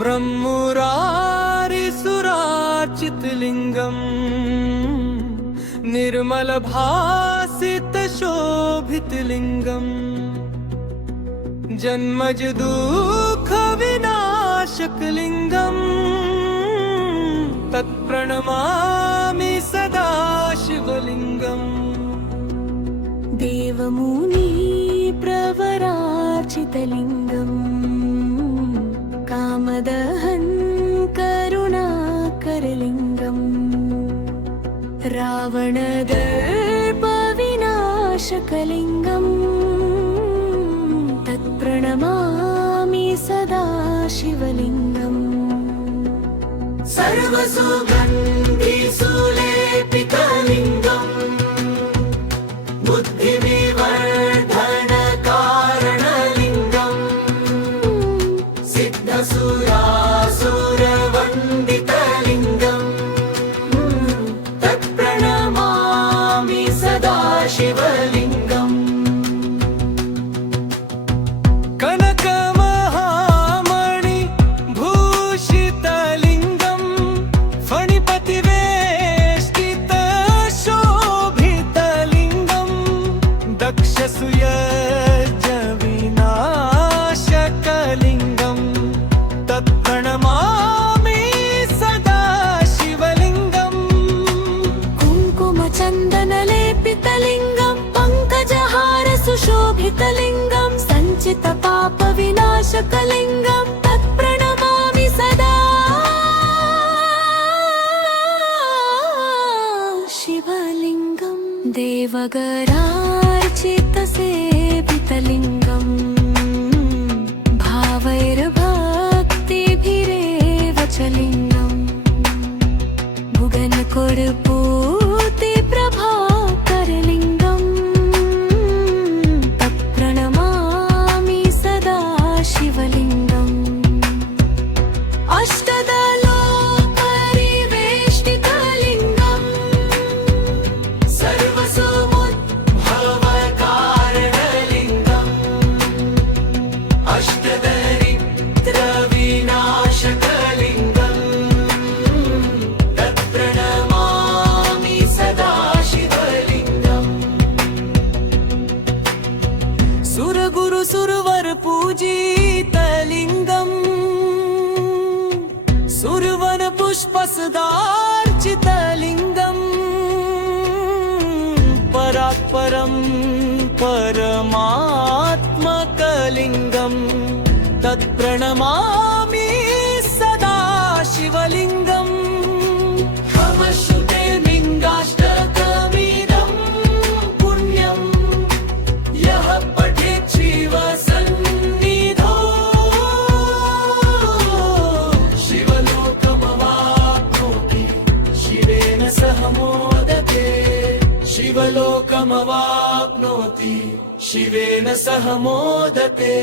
ब्रह्मुरारिसुरार्चितलिङ्गम् निर्मलभासितशोभितलिङ्गम् जन्मज दुःखविनाशकलिङ्गम् तत्प्रणमामि सदा शिवलिङ्गम्। देवमुनि प्रवरार्चितलिङ्गम् कामदहन् करुणाकरलिङ्गम् रावणदर्पविनाशकलिङ्गम् तत्प्रणमामि सदा शिवलिङ्गम्। सर्वसुगन्धिसुलेपितलिङ्गम् बुद्धिविवर्धनकारणलिङ्गम् सिद्धसुरासुरवन्दितलिङ्गम् तत्प्रणमामि सदा शिवलिङ्गम्। कनकमहामणिभूषितलिङ्गम् फणिपतिवेष्टितशोभितलिङ्गम् दक्षसुयज्ञविनाशकलिङ्गम् तत्प्रणमामि सदा शिवलिङ्गम्। कुङ्कुमचन्दनलेपितलिङ्गम् पङ्कजहारसुशोभितलिङ्गम् सञ्चितपापविनाशकलिङ्गम् तत्प्रणमामि सदा शिवलिङ्गम्। देवगरार्चितसेवितलिङ्गम् भावैर्भक्तिभिरेव च लिङ्गम् भुवनकोटिप्रभाकरलिङ्गम् तत्प्रणमामि सदा शिवलिङ्गम्। अष्टदलोपरिवेष्टितलिङ्गम् सर्वसमुद्भवकारणलिङ्गम् अष्टदरिद्रविनाशकलिङ्गम् तत्प्रणमामि सदा शिवलिङ्गम्। सुरगुरुसुरवरपूजितलिङ्गम् सुरवनपुष्पसदार्चितलिङ्गम् परात्परं परमात्मकलिङ्गम् तत्प्रणमामि सदा शिवलिङ्गम्। श्रुतेर्लिङ्गाष्टकमिदं पुण्यं यः पठेत् शिवसन्निधौ शिवलोकमवाप्नोति शिवेन सह मोदते शिवलोकमवाप्नोति शिवेन सह मोदते।